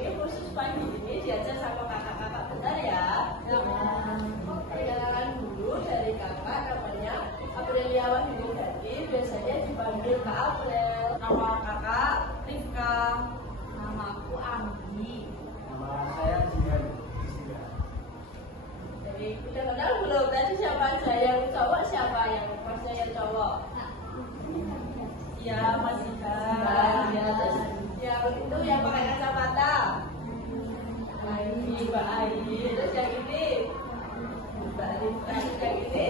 ini khusus pagi ini diajar sama kakak-kakak, benar ya? Perkenalan dulu dari kakak, namanya Aprilia Wahyudati, biasanya dipanggil Kak April. Nama kakak Rifka. Nama aku Anggi. Nama saya Jihan. Jadi udah kenal belum? Tadi siapa aja? Yang cowok siapa? Yang maksudnya yang cowok? Ya, Mas Ikan. Ya, terus yang itu yang pakai kacamata. Mbak Ayi. Terus yang ini Mbak Rifka. Yang ini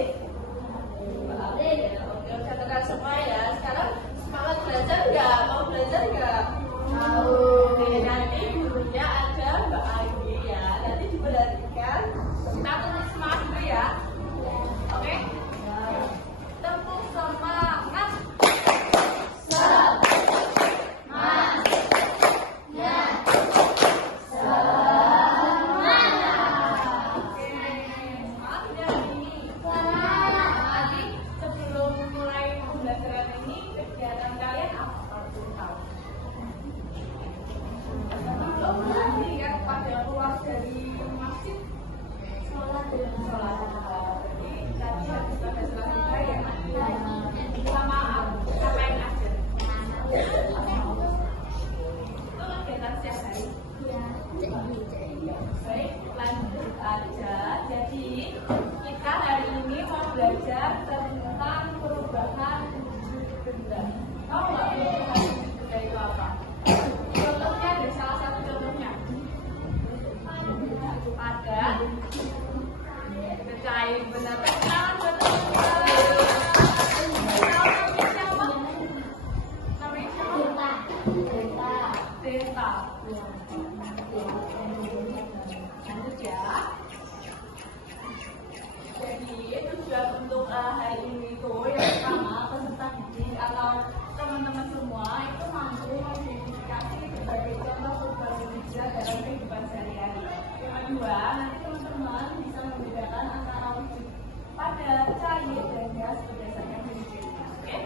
Mbak April. Ya, oke, udah kenal semua ya. Sekarang semangat belajar nggak? Mau belajar nggak? Mau. Oke, nanti gurunya ada Mbak Ayi ya. Nanti diperhatikan. Kita tulis semangat dulu ya. Oke? Tepuk semangat. Baik, lanjut aja. Jadi kita hari ini mau belajar tentang perubahan wujud benda. Tahu nggak perubahan wujud benda itu apa? Contohnya ada salah satu contohnya. Ada cair benar. Tangan buat teman-teman. Namanya siapa? Delta. Lanjut ya. Jadi tujuan untuk hari ini itu yang pertama, peserta didik atau teman-teman semua itu mampu mengidentifikasi berbagai contoh perubahan wujud dalam kehidupan sehari-hari. Yang kedua, nanti teman-teman bisa membedakan antara wujud padat, cair, dan gas berdasarkan bentuknya. Oke?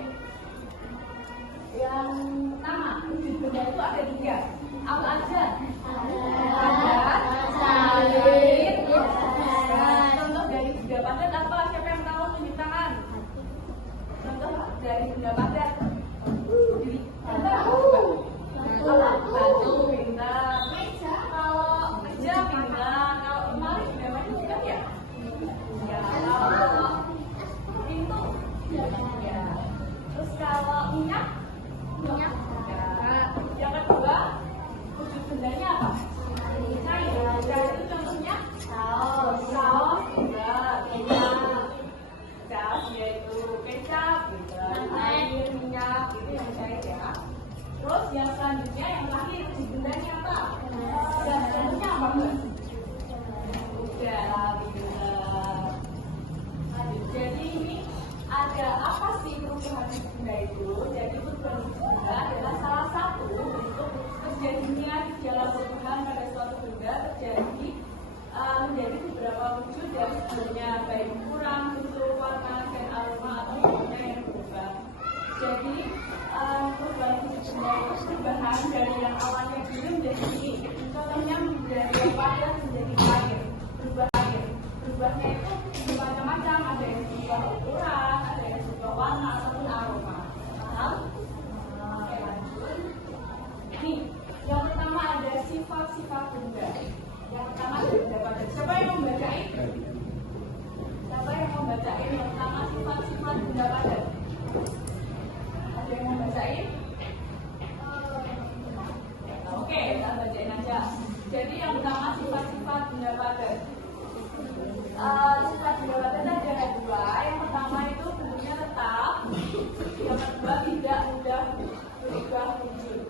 Yang pertama, wujud benda itu ada tiga. Apa aja? Padat, cair, gas. Contoh dari benda padat apa? Siapa yang tahu? Tunjuk tangan. Contoh dari benda padat. Batu, bintang. Kalau meja bintang, kalau lemari benda padat bukan ya? Ya, kalau pintu. Ya. Terus kalau minyak. Ya. Yang kedua, wujud bendanya apa? Cair. Cair itu contohnya saus, minyak, gas yaitu kecap, air, minyak itu yang cair ya. Terus yang selanjutnya yang terakhir wujud bendanya apa? Dan contohnya apa guys? Udah pinter. Jadi ini ada apa sih perubahan wujud benda itu? Jadi perubahan wujud benda adalah salah satu bentuk terjadinya gejala perubahan pada suatu benda terjadi menjadi beberapa wujud yang sebelumnya baik ukuran, bentuk, warna, dan aroma atau bentuknya yang berubah. Jadi perubahan wujud benda itu perubahan dari yang awalnya biru menjadi ini. Contohnya dari yang padat menjadi cair, berubah air. Berubahnya itu macam-macam, ada yang berubah ukuran, ada yang berubah warna ataupun aroma. Paham? Oke, lanjut. Nih, yang pertama ada sifat-sifat benda. Yang pertama ada benda padat. Siapa yang mau bacain? Siapa yang mau bacain? Yang pertama sifat-sifat benda padat. Ada yang mau bacain? Oke, kita bacain aja. Jadi yang pertama sifat-sifat benda padat. Sifat benda padat ada dua. Yang pertama itu bentuknya tetap. Yang kedua tidak mudah berubah wujud.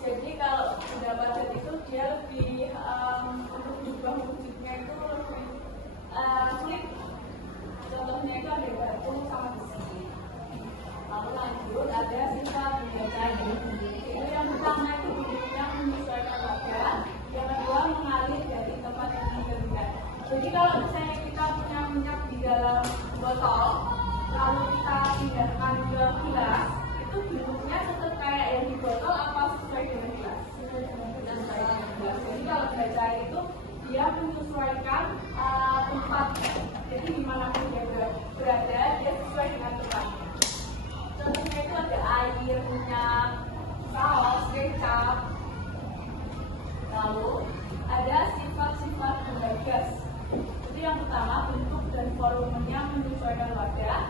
Jadi kalau benda padat itu dia lebih untuk berubah wujudnya itu lebih sulit. Contohnya itu ada batu sama besi. Lalu lanjut ada sifat benda cair. Itu yang pertama itu bentuknya menyesuaikan wadah. Yang kedua mengalir dari tempat yang berbeda. Jadi kalau misalnya kita punya minyak di dalam itu dia menyesuaikan tempatnya. Jadi dimanapun dia berada, dia sesuai dengan tempatnya. Contohnya itu ada air, minyak, saus, kecap. Lalu ada sifat-sifat benda gas. Itu yang pertama, bentuk dan volumenya menyesuaikan wadah.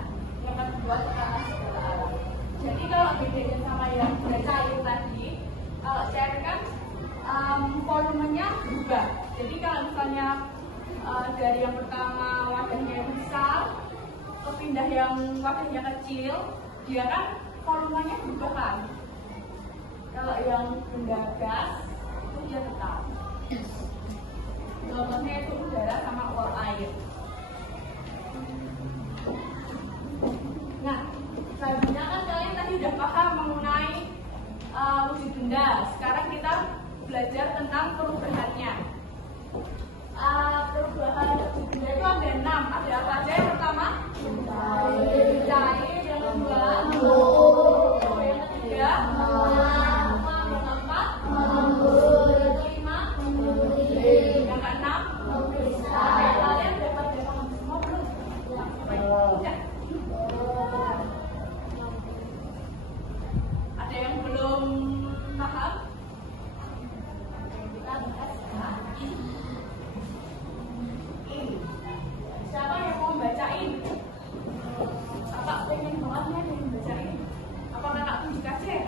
Yang kedua, tekanan segala arah. Jadi kalau bedanya sama yang cair tadi, kalau cair kan volumenya berubah. Jadi kalau misalnya dari yang pertama wadahnya yang besar kepindah yang wadahnya kecil, dia kan volumenya berubah kan. Kalau yang benda gas itu dia tetap. Contohnya itu udara sama uap air. Nah, selanjutnya kan kalian tadi udah paham mengenai wujud benda. Sekarang kita belajar tentang perubahannya. Perubahan wujud benda itu ada 6. Ada apa aja? Yang pertama, cair. Yang kedua, yang ketiga, yang keempat, yang kelima, yang keenam. Kalian dapat paham semua belum? Udah. Ada yang belum paham? Kita bahas siapa yang mau bacain? Kakak pengen banget nih yang bacain. Apa kakak tunjuk aja?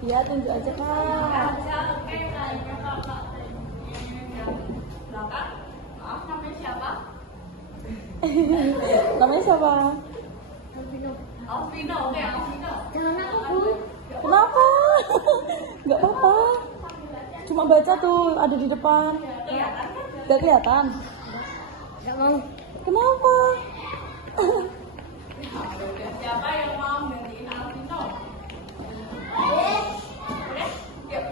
Iya, tunjuk aja kak. Aja, oke, kayaknya kakak pengen yang belakang. Maaf, namanya siapa? Namanya siapa? Alvino, oke, Alvino. Jangan aku, Bu. Kenapa? Nggak apa-apa. Cuma baca tuh, ada di depan. Kelihatan kan? Nggak kelihatan? Nggak mau. Kenapa? Siapa yang mau gantiin Alvino? Boleh? Yuk.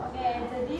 Oke, jadi